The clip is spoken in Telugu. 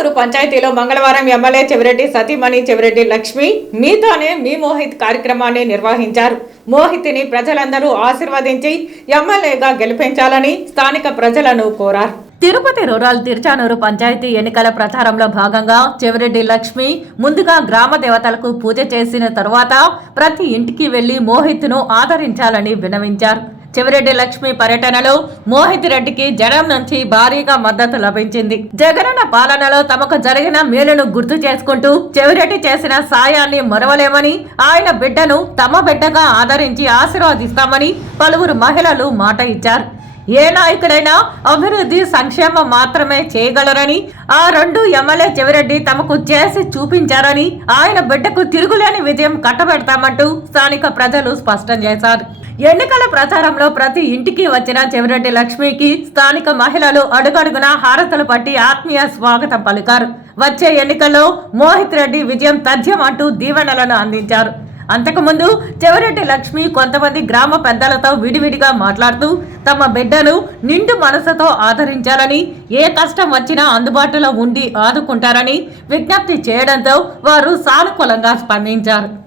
తిరుచానూరు పంచాయతీలో మంగళవారం ఎమ్మెల్యే చెవిరెడ్డి సతీమణి చెవిరెడ్డి లక్ష్మి మీతోనే మీ మోహిత్ కార్యక్రమాన్ని నిర్వహించారు. మోహిత్ని ప్రజలందరూ ఆశీర్వదించి ఎమ్మెల్యేగా గెలిపించాలని స్థానిక ప్రజలను కోరారు. తిరుపతి రూరల్ తిరుచానూరు పంచాయతీ ఎన్నికల ప్రచారంలో భాగంగా చెవిరెడ్డి లక్ష్మి ముందుగా గ్రామ దేవతలకు పూజ చేసిన తరువాత ప్రతి ఇంటికి వెళ్లి మోహిత్ను ఆదరించాలని విన్నవించారు. చెవిరెడ్డి లక్ష్మి పర్యటనలో మోహిత్ రెడ్డికి జనం నుంచి భారీగా మద్దతు లభించింది. జగనన్న పాలనలో తమకు జరిగిన మేలును గుర్తు చేసుకుంటూ చెవిరెడ్డి చేసిన సాయాన్ని మరవలేమని, ఆయన బిడ్డను తమ బిడ్డగా ఆదరించి ఆశీర్వదిస్తామని పలువురు మహిళలు మాట ఇచ్చారు. ఏ నాయకుడైనా అభివృద్ధి సంక్షేమం మాత్రమే చేయగలరని, ఆ రెండు ఎమ్మెల్యే చెవిరెడ్డి తమకు చేసి చూపించారని, ఆయన బిడ్డకు తిరుగులేని విజయం కట్టబెడతామంటూ స్థానిక ప్రజలు స్పష్టం చేశారు. ఎన్నికల ప్రచారంలో ప్రతి ఇంటికి వచ్చిన చెవిరెడ్డి లక్ష్మికి స్థానిక మహిళలు అడుగడుగున హారతలు పట్టి ఆత్మీయ స్వాగతం పలికారు. వచ్చే ఎన్నికల్లో మోహిత్ రెడ్డి విజయం తథ్యం అంటూ దీవెనలను అందించారు. అంతకుముందు చెవిరెడ్డి లక్ష్మి కొంతమంది గ్రామ పెద్దలతో విడివిడిగా మాట్లాడుతూ తమ బిడ్డను నిండు మనసుతో ఆదరించారని, ఏ కష్టం వచ్చినా అందుబాటులో ఉండి ఆదుకుంటారని విజ్ఞప్తి చేయడంతో వారు సానుకూలంగా స్పందించారు.